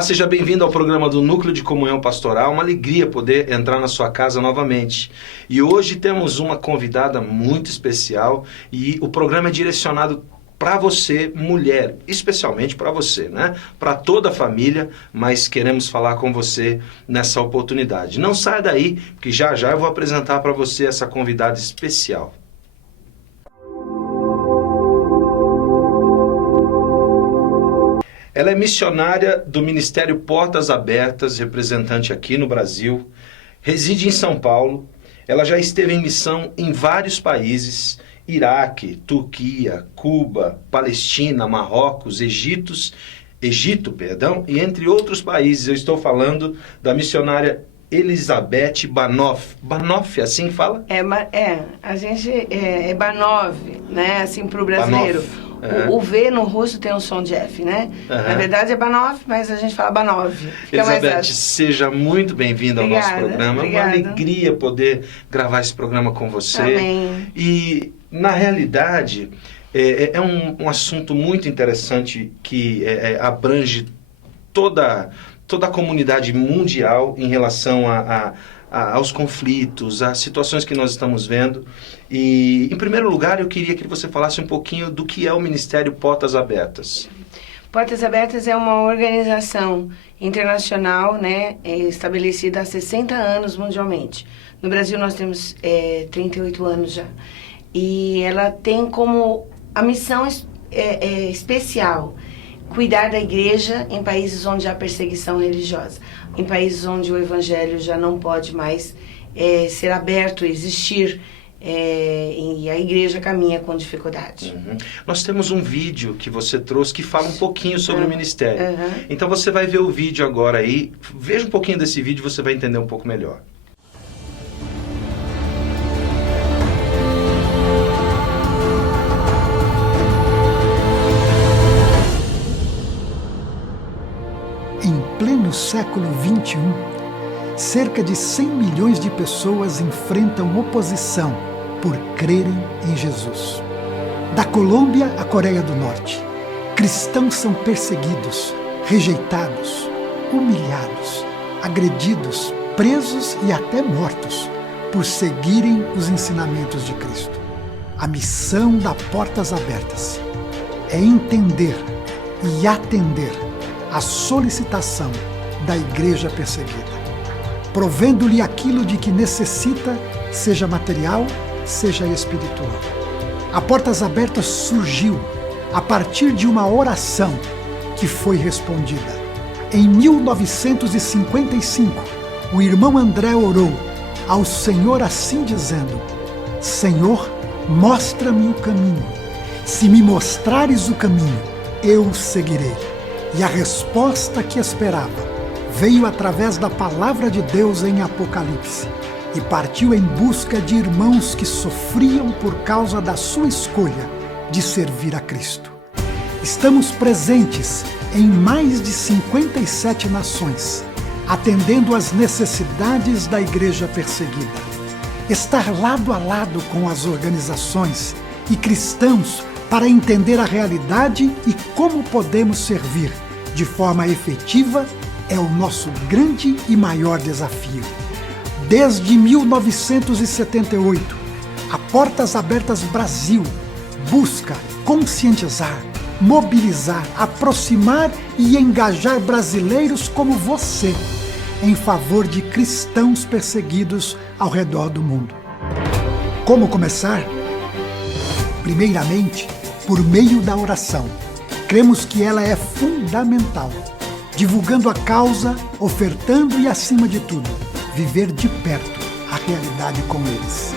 Olá, seja bem-vindo ao programa do Núcleo de Comunhão Pastoral. Uma alegria poder entrar na sua casa novamente. E hoje temos uma convidada muito especial e o programa é direcionado para você, mulher, especialmente para você, né? Para toda a família, mas queremos falar com você nessa oportunidade. Não saia daí, porque já já eu vou apresentar para você essa convidada especial. Ela é missionária do Ministério Portas Abertas, representante aqui no Brasil, reside em São Paulo. Ela já esteve em missão em vários países: Iraque, Turquia, Cuba, Palestina, Marrocos, Egito, e entre outros países. Eu estou falando da missionária Elizabeth Banoff. Banoff, assim fala? A gente é Banov, né, assim pro brasileiro. O V no russo tem um som de F, né? Na verdade é Banoff, mas a gente fala Banov. Elizabeth, seja muito bem-vinda ao nosso programa. Obrigada. É uma alegria poder gravar esse programa com você. Amém. E, na realidade, é um assunto muito interessante que abrange toda a comunidade mundial em relação aos conflitos, às situações que nós estamos vendo. E, em primeiro lugar, eu queria que você falasse um pouquinho do que é o Ministério Portas Abertas. Portas Abertas é uma organização internacional, né, estabelecida há 60 anos mundialmente. No Brasil nós temos 38 anos já. E ela tem como a missão especial cuidar da igreja em países onde há perseguição religiosa, em países onde o evangelho já não pode mais ser aberto, existir, e a igreja caminha com dificuldade. Nós temos um vídeo que você trouxe que fala um pouquinho sobre o ministério. Então você vai ver o vídeo agora aí. Veja um pouquinho desse vídeo e você vai entender um pouco melhor. Em pleno século XXI, cerca de 100 milhões de pessoas enfrentam oposição por crerem em Jesus. Da Colômbia à Coreia do Norte, cristãos são perseguidos, rejeitados, humilhados, agredidos, presos e até mortos por seguirem os ensinamentos de Cristo. A missão da Portas Abertas é entender e atender a solicitação da igreja perseguida, provendo-lhe aquilo de que necessita, seja material, seja espiritual. A Portas Abertas surgiu a partir de uma oração que foi respondida. Em 1955, o irmão André orou ao Senhor assim dizendo: Senhor, mostra-me o caminho. Se me mostrares o caminho, eu o seguirei. E a resposta que esperava veio através da palavra de Deus em Apocalipse e partiu em busca de irmãos que sofriam por causa da sua escolha de servir a Cristo. Estamos presentes em mais de 57 nações, atendendo às necessidades da igreja perseguida. Estar lado a lado com as organizações e cristãos para entender a realidade e como podemos servir de forma efetiva é o nosso grande e maior desafio. Desde 1978, a Portas Abertas Brasil busca conscientizar, mobilizar, aproximar e engajar brasileiros como você em favor de cristãos perseguidos ao redor do mundo. Como começar? Primeiramente, por meio da oração. Cremos que ela é fundamental, divulgando a causa, ofertando e, acima de tudo, viver de perto a realidade com eles.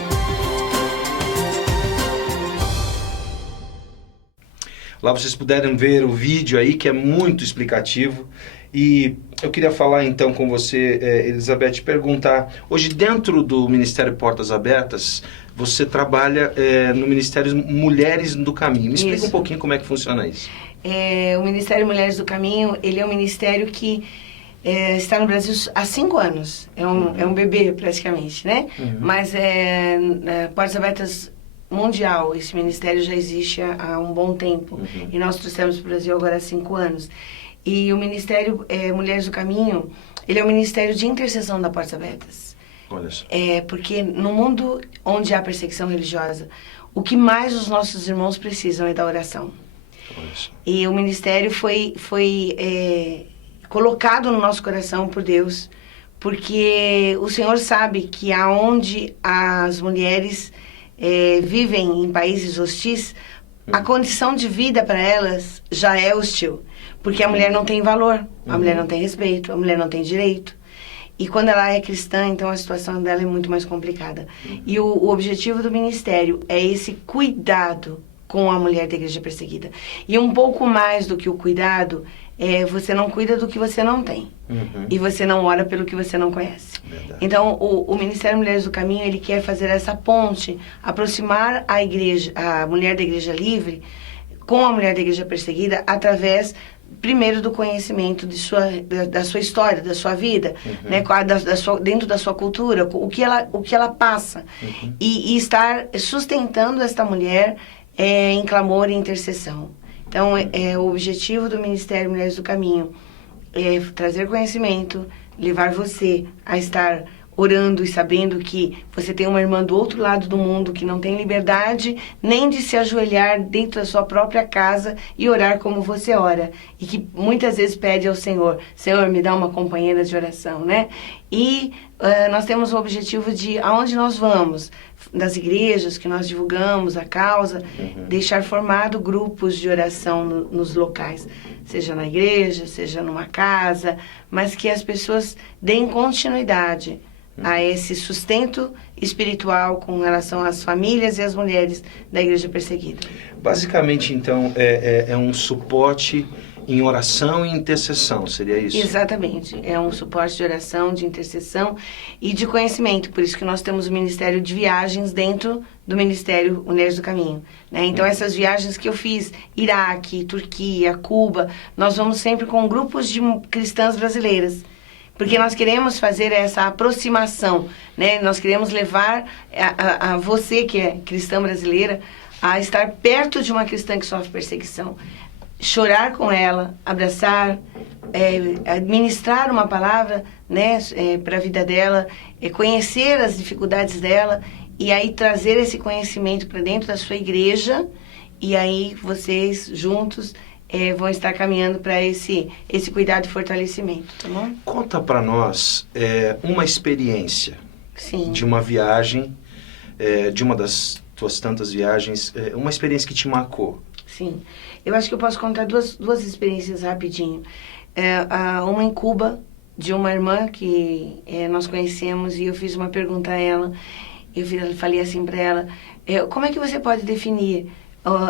Lá vocês puderam ver o vídeo aí, que é muito explicativo. E eu queria falar então com você, Elizabeth, perguntar, hoje dentro do Ministério Portas Abertas, você trabalha no Ministério Mulheres do Caminho. Me explica um pouquinho como é que funciona isso. O Ministério Mulheres do Caminho, ele é um ministério que está no Brasil há 5 anos. É um bebê praticamente, né? Mas Portas Abertas Mundial, esse ministério já existe há um bom tempo. E nós trouxemos para o Brasil agora há 5 anos. E o Ministério Mulheres do Caminho, ele é um ministério de intercessão da Portas Abertas. Olha só. Porque no mundo onde há perseguição religiosa, o que mais os nossos irmãos precisam é da oração. Olha só. E o ministério foi colocado no nosso coração por Deus, porque o Senhor sabe que aonde as mulheres vivem em países hostis, a condição de vida para elas já é hostil. Porque a mulher não tem valor, a mulher não tem respeito, a mulher não tem direito. E quando ela é cristã, então a situação dela é muito mais complicada. E o objetivo do ministério é esse cuidado com a mulher da igreja perseguida. E um pouco mais do que o cuidado, você não cuida do que você não tem. E você não ora pelo que você não conhece. Verdade. Então, o Ministério Mulheres do Caminho, ele quer fazer essa ponte, aproximar a igreja, a mulher da igreja livre com a mulher da igreja perseguida através, primeiro, do conhecimento da sua história, da sua vida, né, dentro da sua cultura, o que ela passa. E estar sustentando esta mulher em clamor e intercessão. Então, o objetivo do Ministério Mulheres do Caminho é trazer conhecimento, levar você a estar orando e sabendo que você tem uma irmã do outro lado do mundo que não tem liberdade nem de se ajoelhar dentro da sua própria casa e orar como você ora. E que muitas vezes pede ao Senhor, Senhor, me dá uma companheira de oração, né? E nós temos o objetivo de, aonde nós vamos, das igrejas que nós divulgamos a causa, deixar formado grupos de oração nos locais, seja na igreja, seja numa casa, mas que as pessoas deem continuidade a esse sustento espiritual com relação às famílias e às mulheres da igreja perseguida. Basicamente, então, é um suporte em oração e intercessão, seria isso? Exatamente. É um suporte de oração, de intercessão e de conhecimento. Por isso que nós temos o Ministério de Viagens dentro do Ministério Mulheres do Caminho, né? Então, essas viagens que eu fiz, Iraque, Turquia, Cuba, nós vamos sempre com grupos de cristãs brasileiras. Porque nós queremos fazer essa aproximação, né? Nós queremos levar a você, que é cristã brasileira, a estar perto de uma cristã que sofre perseguição. Chorar com ela, abraçar, administrar uma palavra, né, para a vida dela, conhecer as dificuldades dela e aí trazer esse conhecimento para dentro da sua igreja e aí vocês juntos vão estar caminhando para esse cuidado e fortalecimento, tá bom? Conta para nós uma experiência. Sim. De uma viagem, de uma das tuas tantas viagens, uma experiência que te marcou. Sim. Eu acho que eu posso contar duas experiências rapidinho. Uma em Cuba, de uma irmã que nós conhecemos, e eu fiz uma pergunta a ela. Eu falei assim para ela, como é que você pode definir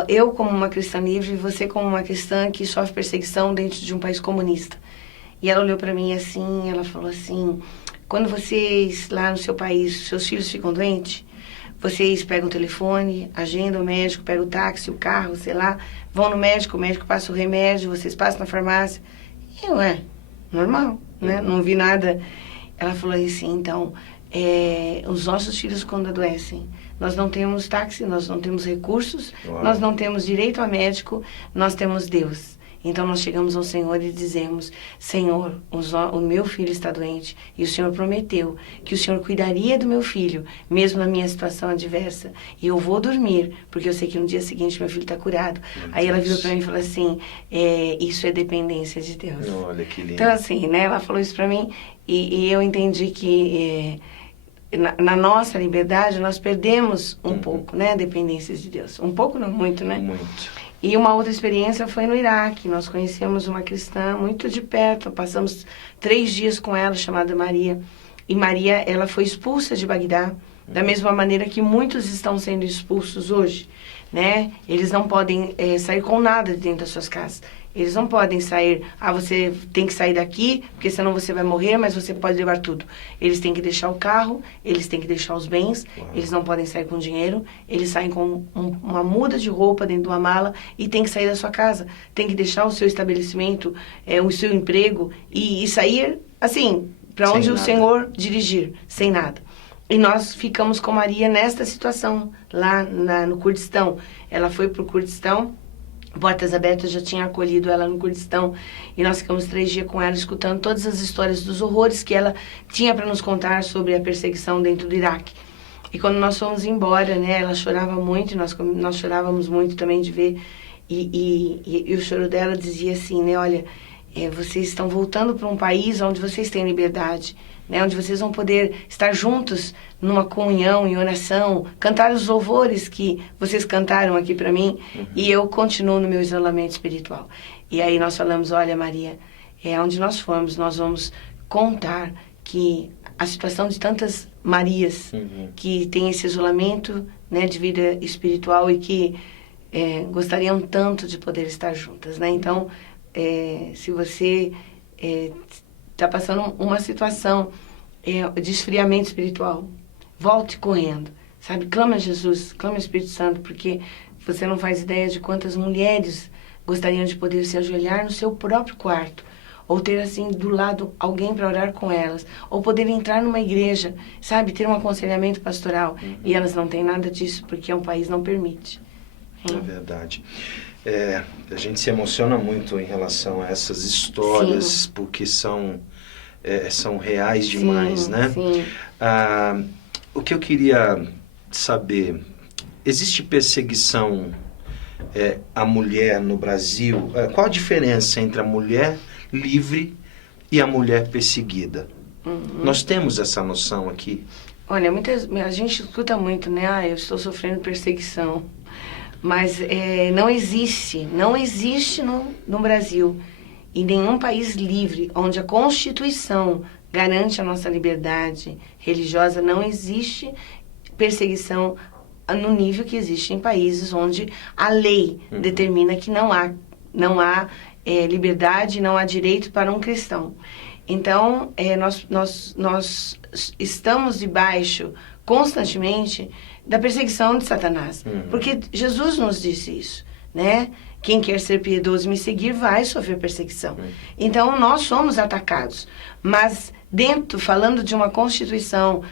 eu como uma cristã livre e você como uma cristã que sofre perseguição dentro de um país comunista? E ela olhou para mim assim, ela falou assim, quando vocês lá no seu país, seus filhos ficam doentes, vocês pegam o telefone, agendam o médico, pegam o táxi, o carro, sei lá, vão no médico, o médico passa o remédio, vocês passam na farmácia. E eu, normal, né? Não vi nada. Ela falou assim, então, os nossos filhos quando adoecem, nós não temos táxi, nós não temos recursos, nós não temos direito a médico, nós temos Deus. Então nós chegamos ao Senhor e dizemos, Senhor, o meu filho está doente e o Senhor prometeu que o Senhor cuidaria do meu filho, mesmo na minha situação adversa. E eu vou dormir, porque eu sei que no dia seguinte meu filho está curado. Aí ela virou para mim e falou assim, isso é dependência de Deus. Olha que lindo. Então assim, né, ela falou isso para mim e eu entendi que na nossa liberdade nós perdemos um pouco, né, a dependência de Deus. Um pouco, não muito, né? Muito. E uma outra experiência foi no Iraque. Nós conhecemos uma cristã muito de perto. Passamos 3 dias com ela, chamada Maria. E Maria, ela foi expulsa de Bagdá, da mesma maneira que muitos estão sendo expulsos hoje, né? Eles não podem sair com nada de dentro das suas casas. Eles não podem sair, você tem que sair daqui, porque senão você vai morrer, mas você pode levar tudo. Eles têm que deixar o carro, eles têm que deixar os bens, eles não podem sair com dinheiro, eles saem com uma muda de roupa dentro de uma mala e tem que sair da sua casa. Tem que deixar o seu estabelecimento, o seu emprego e sair, assim, para onde o Senhor dirigir, sem nada. E nós ficamos com Maria nesta situação, lá no Kurdistão. Ela foi para o Kurdistão Portas Abertas já tinha acolhido ela no Kurdistão e nós ficamos 3 dias com ela escutando todas as histórias dos horrores que ela tinha para nos contar sobre a perseguição dentro do Iraque. E quando nós fomos embora, né, ela chorava muito, e nós chorávamos muito também de ver, e o choro dela dizia assim, né, olha, vocês estão voltando para um país onde vocês têm liberdade, né, onde vocês vão poder estar juntos numa comunhão e oração, cantar os louvores que vocês cantaram aqui para mim, e eu continuo no meu isolamento espiritual. E aí nós falamos, olha Maria, onde nós formos, nós vamos contar que a situação de tantas Marias que têm esse isolamento, né, de vida espiritual e que gostariam tanto de poder estar juntas, né? Então, se você está passando uma situação de esfriamento espiritual, volte correndo, sabe? Clama a Jesus, clama ao Espírito Santo, porque você não faz ideia de quantas mulheres gostariam de poder se ajoelhar no seu próprio quarto, ou ter assim do lado alguém para orar com elas, ou poder entrar numa igreja, sabe? Ter um aconselhamento pastoral. E elas não têm nada disso, porque um país não permite. É verdade. A gente se emociona muito em relação a essas histórias, sim, porque são reais demais, sim, né? Sim. O que eu queria saber, existe perseguição à mulher no Brasil? Qual a diferença entre a mulher livre e a mulher perseguida? Nós temos essa noção aqui? Olha, a gente escuta muito, né? Eu estou sofrendo perseguição. Mas não existe no Brasil, em nenhum país livre, onde a Constituição garante a nossa liberdade religiosa, não existe perseguição no nível que existe em países onde a lei determina que não há liberdade, não há direito para um cristão. Então, nós estamos debaixo, constantemente, da perseguição de Satanás. Porque Jesus nos disse isso, né? Quem quer ser piedoso e me seguir vai sofrer perseguição. Então, nós somos atacados. Mas, falando de uma Constituição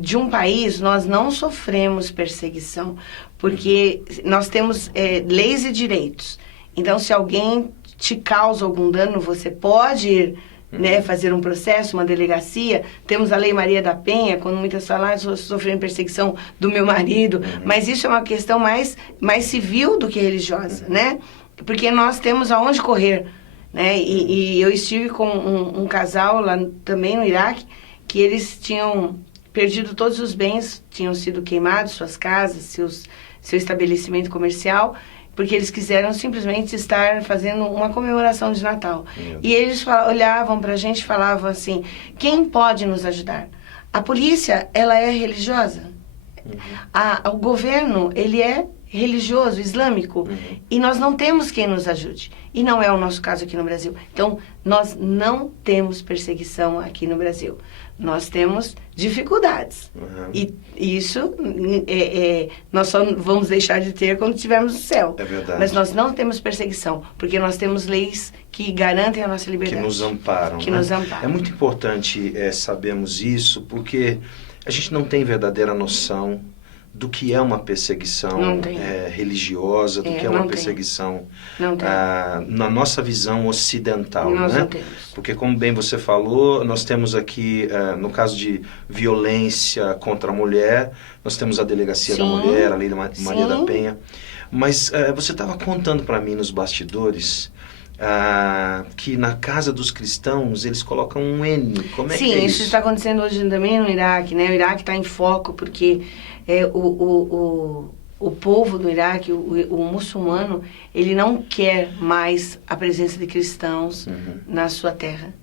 de um país, nós não sofremos perseguição. Porque nós temos leis e direitos. Então, se alguém te causa algum dano, você pode ir, né, fazer um processo, uma delegacia. Temos a Lei Maria da Penha, quando muitas falam, estou sofrendo perseguição do meu marido, mas isso é uma questão mais civil do que religiosa, né? Porque nós temos aonde correr, né? E eu estive com um casal lá também no Iraque, que eles tinham perdido todos os bens, tinham sido queimados, suas casas, seu estabelecimento comercial, porque eles quiseram simplesmente estar fazendo uma comemoração de Natal. E eles olhavam para a gente e falavam assim, quem pode nos ajudar? A polícia, ela é religiosa. O governo, ele é religioso, islâmico. E nós não temos quem nos ajude. E não é o nosso caso aqui no Brasil. Então, nós não temos perseguição aqui no Brasil. Nós temos dificuldades. E isso nós só vamos deixar de ter quando estivermos no céu. É verdade. Mas nós não temos perseguição, porque nós temos leis que garantem a nossa liberdade. Que nos amparam. Que nos amparam. É muito importante sabermos isso, porque a gente não tem verdadeira noção do que é uma perseguição religiosa, do que é uma perseguição na nossa visão ocidental. Nós né? não temos. Porque, como bem você falou, nós temos aqui, no caso de violência contra a mulher, nós temos a Delegacia da Mulher, a Lei da Maria da Penha. Mas você estava contando para mim nos bastidores que na casa dos cristãos eles colocam um N. Como é que é isso? Sim, isso está acontecendo hoje também no Iraque, né? O Iraque está em foco porque o povo do Iraque, o muçulmano, ele não quer mais a presença de cristãos na sua terra.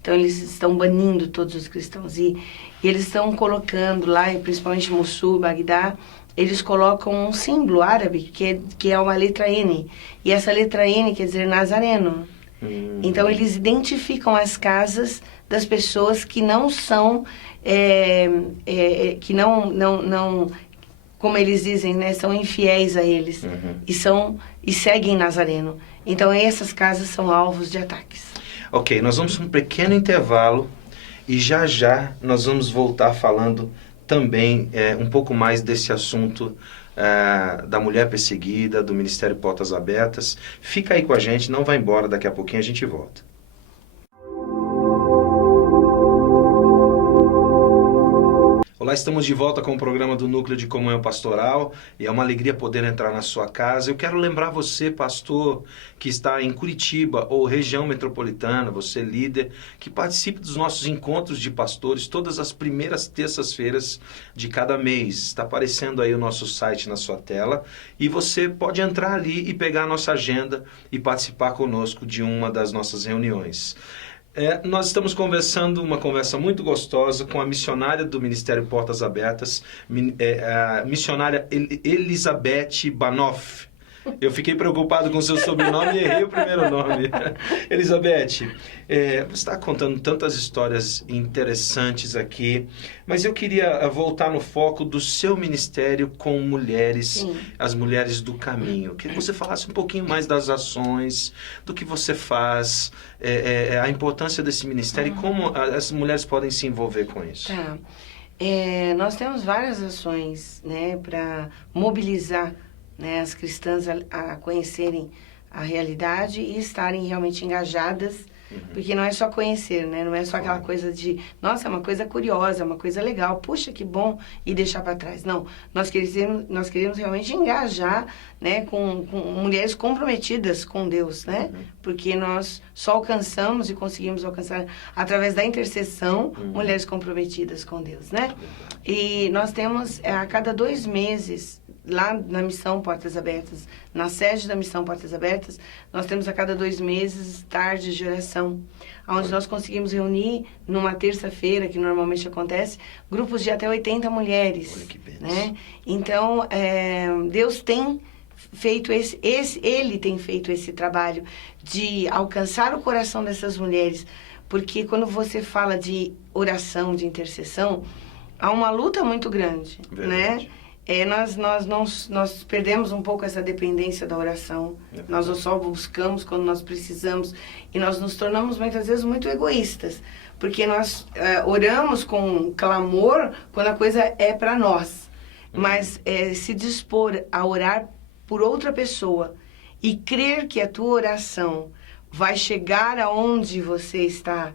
Então eles estão banindo todos os cristãos e eles estão colocando lá, principalmente Mossul, Bagdá, eles colocam um símbolo árabe que é uma letra N. E essa letra N quer dizer Nazareno. Então eles identificam as casas das pessoas que não são, que não, como eles dizem, né, são infiéis a eles e seguem Nazareno. Então essas casas são alvos de ataques. Ok, nós vamos para um pequeno intervalo e já nós vamos voltar falando também um pouco mais desse assunto da mulher perseguida, do Ministério Portas Abertas. Fica aí com a gente, não vai embora, daqui a pouquinho a gente volta. Olá, estamos de volta com o programa do Núcleo de Comunhão Pastoral e é uma alegria poder entrar na sua casa. Eu quero lembrar você, pastor, que está em Curitiba ou região metropolitana, você líder, que participe dos nossos encontros de pastores todas as primeiras terças-feiras de cada mês. Está aparecendo aí o nosso site na sua tela e você pode entrar ali e pegar a nossa agenda e participar conosco de uma das nossas reuniões. Nós estamos conversando, uma conversa muito gostosa com a missionária do Ministério Portas Abertas, a missionária Elizabeth Banoff. Eu fiquei preocupado com o seu sobrenome e errei o primeiro nome. Elizabeth, você está contando tantas histórias interessantes aqui, mas eu queria voltar no foco do seu ministério com mulheres, sim, as mulheres do caminho. Queria que você falasse um pouquinho mais das ações, do que você faz, a importância desse ministério e como as mulheres podem se envolver com isso. Tá. Nós temos várias ações, né, para mobilizar, né, as cristãs a conhecerem a realidade e estarem realmente engajadas, porque não é só conhecer, né? Não é só aquela coisa de, nossa, é uma coisa curiosa, é uma coisa legal, puxa, que bom, e deixar para trás. Não, nós queremos realmente engajar, né, com mulheres comprometidas com Deus, né? Porque nós só alcançamos e conseguimos alcançar através da intercessão mulheres comprometidas com Deus, né? E nós temos a cada 2 meses, lá na Missão Portas Abertas, na sede da Missão Portas Abertas, nós temos a cada 2 meses tardes de oração, onde nós conseguimos reunir numa terça-feira, que normalmente acontece, grupos de até 80 mulheres. Olha que bênção. Né? Então, Deus tem feito Ele tem feito esse trabalho de alcançar o coração dessas mulheres, porque quando você fala de oração, de intercessão, há uma luta muito grande, verdade, né? Nós perdemos um pouco essa dependência da oração. Nós só buscamos quando nós precisamos e nós nos tornamos muitas vezes muito egoístas, porque nós oramos com clamor quando a coisa é para nós. Mas se dispor a orar por outra pessoa e crer que a tua oração vai chegar aonde você está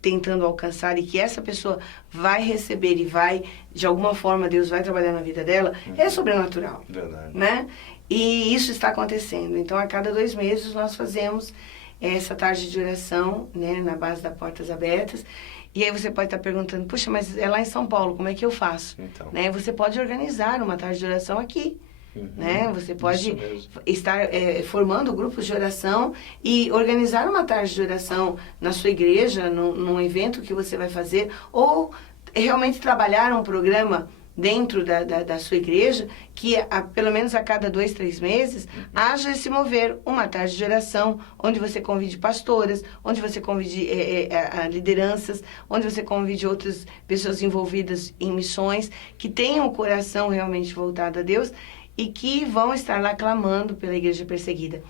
tentando alcançar e que essa pessoa vai receber e vai, de alguma forma, Deus vai trabalhar na vida dela, é sobrenatural. Verdade. Né? E isso está acontecendo. Então, a cada 2 meses, nós fazemos essa tarde de oração, né, na base da Portas Abertas. E aí você pode estar perguntando, puxa, mas é lá em São Paulo, como é que eu faço? Então. Né? Você pode organizar uma tarde de oração aqui. Né? Você pode estar formando grupos de oração e organizar uma tarde de oração na sua igreja, num evento que você vai fazer, ou realmente trabalhar um programa dentro da sua igreja, que pelo menos a cada 2, 3 meses, haja esse mover, uma tarde de oração, onde você convide pastoras, onde você convide lideranças, onde você convide outras pessoas envolvidas em missões, que tenham o coração realmente voltado a Deus, e que vão estar lá clamando pela igreja perseguida.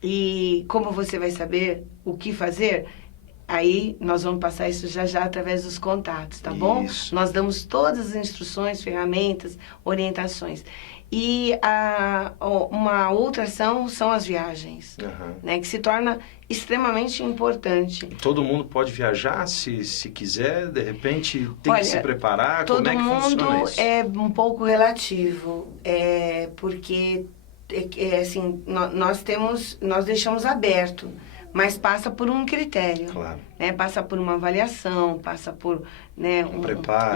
E como você vai saber o que fazer? Aí nós vamos passar isso já através dos contatos, tá bom? Nós damos todas as instruções, ferramentas, orientações. E uma outra ação são as viagens, né, que se torna extremamente importante. Todo mundo pode viajar se quiser, de repente tem que se preparar? Como é que funciona isso? Todo mundo é um pouco relativo, porque assim, nós deixamos aberto, mas passa por um critério, claro, né? Passa por uma avaliação, passa por, né, um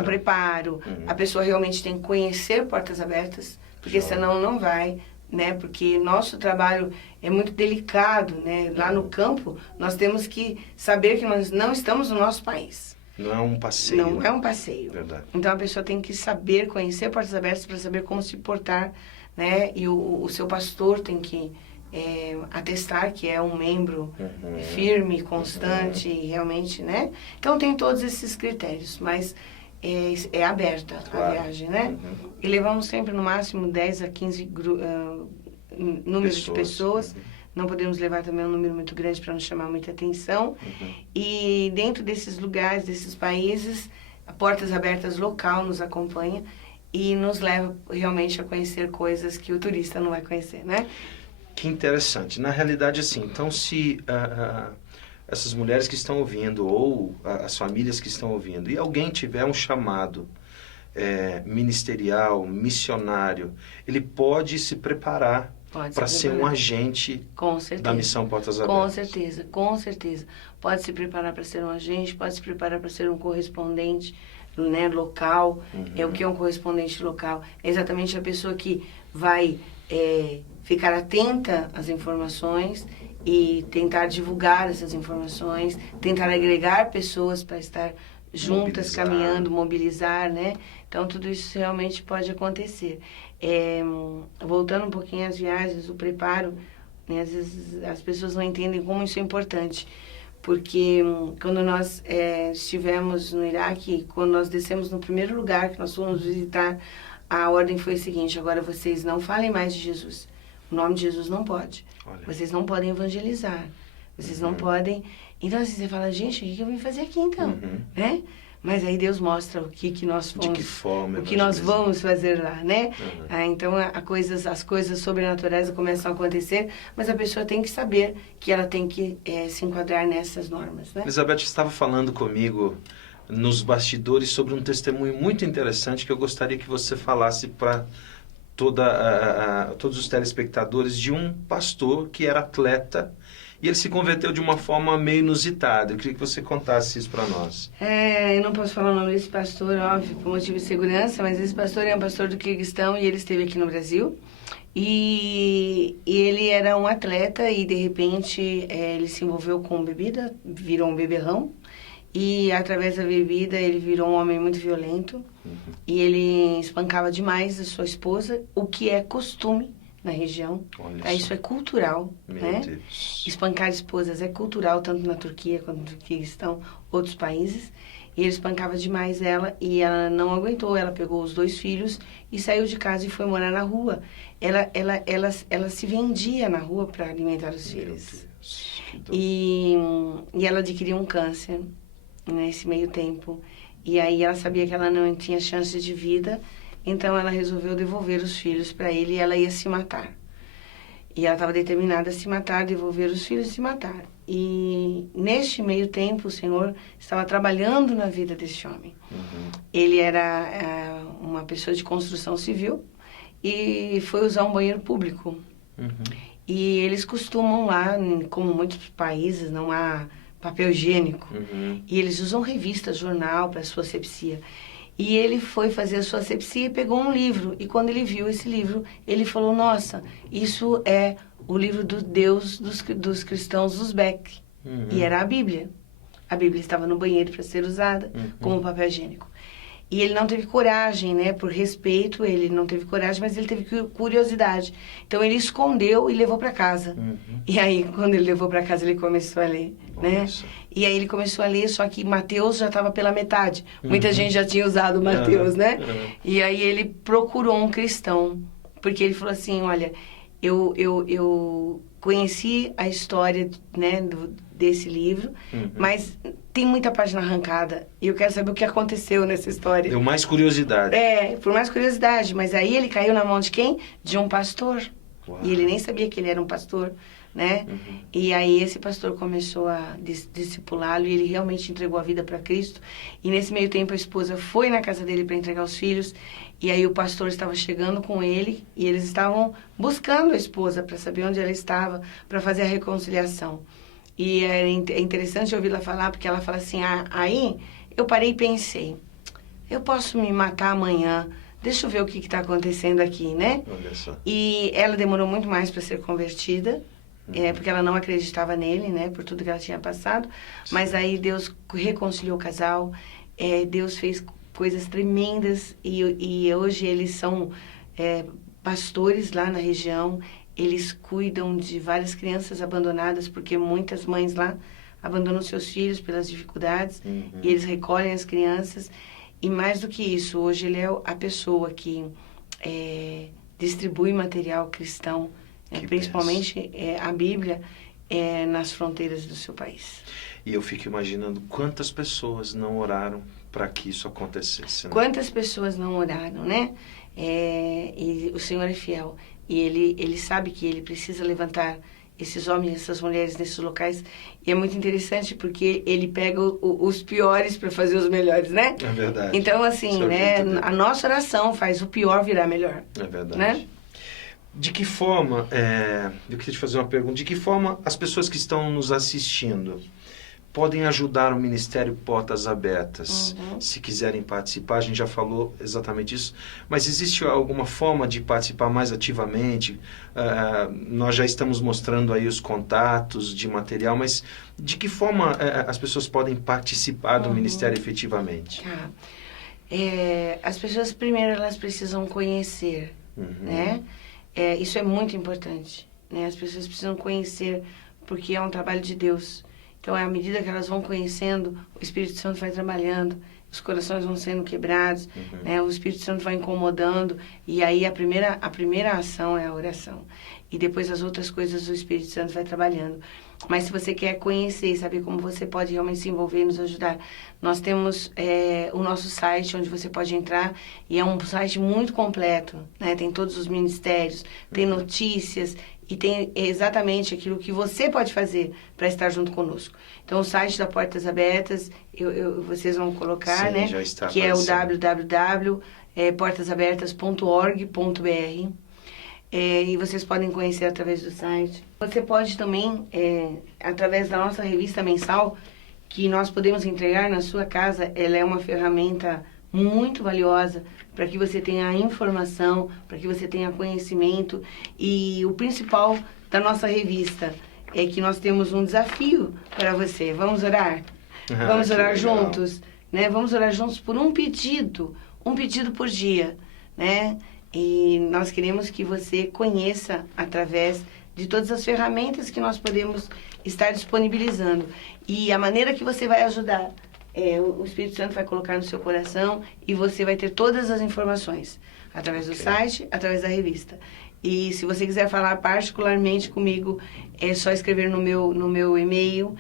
preparo. A pessoa realmente tem que conhecer Portas Abertas, porque senão não vai, né? Porque nosso trabalho é muito delicado, né? Lá no campo, nós temos que saber que nós não estamos no nosso país. Não é um passeio. Não é um passeio. Verdade. Então a pessoa tem que saber, conhecer Portas Abertas para saber como se portar, né? E o seu pastor tem que atestar que é um membro firme, constante, realmente, né? Então tem todos esses critérios, mas é aberta, claro, a viagem, né? E levamos sempre no máximo 10 a 15 números de pessoas. Não podemos levar também um número muito grande para não chamar muita atenção. E dentro desses lugares, desses países, a Portas Abertas local nos acompanha. e nos leva realmente a conhecer coisas que o turista não vai conhecer, né? Que interessante. Na realidade, assim, então se essas mulheres que estão ouvindo ou as famílias que estão ouvindo e alguém tiver um chamado ministerial, missionário, ele pode se preparar para ser um agente da Missão Portas Abertas. Com certeza. Pode se preparar para ser um agente, pode se preparar para ser um correspondente, né, local. O que é um correspondente local? É exatamente a pessoa que vai ficar atenta às informações e tentar divulgar essas informações, tentar agregar pessoas para estar juntas, caminhando, mobilizar, né? Então, tudo isso realmente pode acontecer. Voltando um pouquinho às viagens, o preparo, né? Às vezes as pessoas não entendem como isso é importante. Porque quando nós estivemos no Iraque, quando nós descemos no primeiro lugar que nós fomos visitar, a ordem foi a seguinte: agora vocês não falem mais de Jesus. O nome de Jesus não pode. Olha. Vocês não podem evangelizar. Vocês não podem... Então, assim, você fala, gente, o que eu vim fazer aqui, então? Né? Mas aí Deus mostra o que nós fomos... De que forma? O que nós vamos fazer lá, né? Então, as coisas sobrenaturais começam a acontecer, mas a pessoa tem que saber que ela tem que se enquadrar nessas normas, né? Elizabeth estava falando comigo nos bastidores sobre um testemunho muito interessante que eu gostaria que você falasse para todos os telespectadores, de um pastor que era atleta e ele se converteu de uma forma meio inusitada. Eu queria que você contasse isso para nós. Eu não posso falar o nome desse pastor, óbvio, por motivo de segurança, mas esse pastor é um pastor do Quirguistão e ele esteve aqui no Brasil. E ele era um atleta e, de repente, ele se envolveu com bebida, virou um beberrão. E, através da bebida, ele virou um homem muito violento. E ele espancava demais a sua esposa, o que é costume na região. Isso é cultural, né? Deus. Espancar esposas é cultural, tanto na Turquia quanto no Quirguistão, outros países. E ele espancava demais ela e ela não aguentou. Ela pegou os 2 filhos e saiu de casa e foi morar na rua. Ela se vendia na rua para alimentar os filhos. E ela adquiriu um câncer nesse meio tempo. E aí ela sabia que ela não tinha chance de vida, então ela resolveu devolver os filhos para ele e ela ia se matar. E ela estava determinada a se matar, devolver os filhos e se matar. E neste meio tempo o Senhor estava trabalhando na vida desse homem. Ele era uma pessoa de construção civil e foi usar um banheiro público. E eles costumam lá, como muitos países, não há papel higiênico. E eles usam revista, jornal para sua asepsia. E ele foi fazer a sua asepsia e pegou um livro. E quando ele viu esse livro, ele falou, nossa, isso é o livro do Deus dos cristãos Uzbek. E era a Bíblia. A Bíblia estava no banheiro para ser usada como papel higiênico. E ele não teve coragem, né? Por respeito, ele não teve coragem, mas ele teve curiosidade. Então, ele escondeu e levou para casa. E aí, quando ele levou para casa, ele começou a ler, né? E aí, ele começou a ler, só que Mateus já estava pela metade. Muita gente já tinha usado Mateus, né? E aí, ele procurou um cristão, porque ele falou assim, olha, eu conheci a história, né, desse livro, mas tem muita página arrancada e eu quero saber o que aconteceu nessa história. Deu mais curiosidade. Por mais curiosidade, mas aí ele caiu na mão de quem? De um pastor. Uau. E ele nem sabia que ele era um pastor, né? E aí esse pastor começou a discipulá-lo e ele realmente entregou a vida para Cristo. E nesse meio tempo a esposa foi na casa dele para entregar os filhos. E aí o pastor estava chegando com ele e eles estavam buscando a esposa para saber onde ela estava, para fazer a reconciliação. E é interessante ouvi-la falar, porque ela fala assim, aí eu parei e pensei, eu posso me matar amanhã, deixa eu ver o que está acontecendo aqui, né? Olha só. E ela demorou muito mais para ser convertida, porque ela não acreditava nele, né? Por tudo que ela tinha passado. Mas aí Deus reconciliou o casal, Deus fez coisas tremendas e hoje eles são pastores lá na região. Eles cuidam de várias crianças abandonadas, porque muitas mães lá abandonam seus filhos pelas dificuldades, e eles recolhem as crianças. E mais do que isso, hoje ele é a pessoa que distribui material cristão, principalmente a Bíblia, nas fronteiras do seu país. E eu fico imaginando quantas pessoas não oraram para que isso acontecesse. Né? Quantas pessoas não oraram, né? E o Senhor é fiel. E Ele sabe que Ele precisa levantar esses homens e essas mulheres nesses locais. E é muito interessante porque Ele pega os piores para fazer os melhores, né? É verdade. Então, assim, né? A nossa oração faz o pior virar melhor. É verdade. Né? De que forma, eu queria te fazer uma pergunta, de que forma as pessoas que estão nos assistindo podem ajudar o Ministério Portas Abertas, se quiserem participar? A gente já falou exatamente isso, mas existe alguma forma de participar mais ativamente? Nós já estamos mostrando aí os contatos de material, mas de que forma as pessoas podem participar do Ministério efetivamente? Tá. As pessoas, primeiro, elas precisam conhecer, né? Isso é muito importante, né? As pessoas precisam conhecer, porque é um trabalho de Deus. Então, à medida que elas vão conhecendo, o Espírito Santo vai trabalhando, os corações vão sendo quebrados, né? O Espírito Santo vai incomodando, e aí a primeira ação é a oração. E depois as outras coisas o Espírito Santo vai trabalhando. Mas se você quer conhecer e saber como você pode realmente se envolver e nos ajudar, nós temos o nosso site, onde você pode entrar, e é um site muito completo, né? Tem todos os ministérios, tem notícias, e tem exatamente aquilo que você pode fazer para estar junto conosco. Então, o site da Portas Abertas, vocês vão colocar, Sim, né? já está que é o aparecendo. www.portasabertas.org.br. E vocês podem conhecer através do site. Você pode também, através da nossa revista mensal, que nós podemos entregar na sua casa. Ela é uma ferramenta muito valiosa para que você tenha informação, para que você tenha conhecimento. E o principal da nossa revista é que nós temos um desafio para você. Vamos orar? Vamos orar juntos, né? Vamos orar juntos por um pedido por dia, né? E nós queremos que você conheça através de todas as ferramentas que nós podemos estar disponibilizando. E a maneira que você vai ajudar, o Espírito Santo vai colocar no seu coração e você vai ter todas as informações através do site, através da revista. E se você quiser falar particularmente comigo, é só escrever no meu e-mail,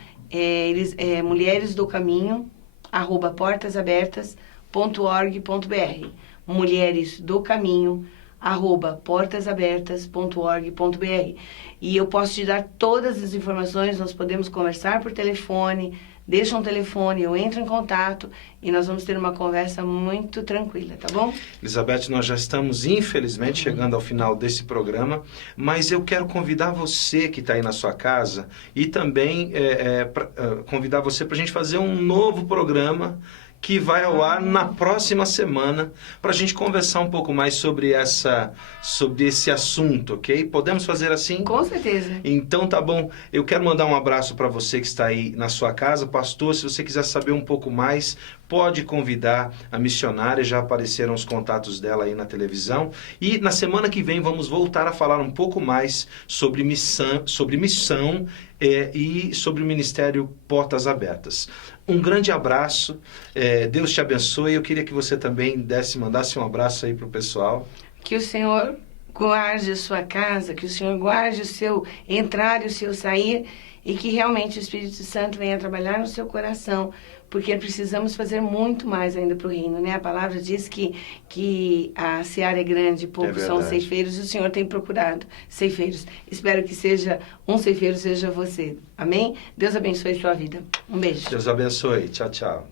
mulheresdocaminho@portasabertas.org.br. mulheresdocaminho@portasabertas.org.br. E eu posso te dar todas as informações, nós podemos conversar por telefone, deixa um telefone, eu entro em contato e nós vamos ter uma conversa muito tranquila, tá bom? Elizabeth, nós já estamos, infelizmente, chegando ao final desse programa, mas eu quero convidar você que está aí na sua casa e também convidar você para a gente fazer um novo programa que vai ao ar na próxima semana para a gente conversar um pouco mais sobre esse assunto, ok? Podemos fazer assim? Com certeza. Então tá bom. Eu quero mandar um abraço para você que está aí na sua casa. Pastor, se você quiser saber um pouco mais, pode convidar a missionária, já apareceram os contatos dela aí na televisão. E na semana que vem vamos voltar a falar um pouco mais sobre missão e sobre o Ministério Portas Abertas. Um grande abraço, Deus te abençoe. Eu queria que você também mandasse um abraço aí para o pessoal. Que o Senhor guarde a sua casa, que o Senhor guarde o seu entrar e o seu sair, e que realmente o Espírito Santo venha trabalhar no seu coração, porque precisamos fazer muito mais ainda para o reino, né? A palavra diz que a seara é grande, poucos são ceifeiros, e o Senhor tem procurado ceifeiros. Espero que um ceifeiro seja você. Amém? Deus abençoe a sua vida. Um beijo. Deus abençoe. Tchau, tchau.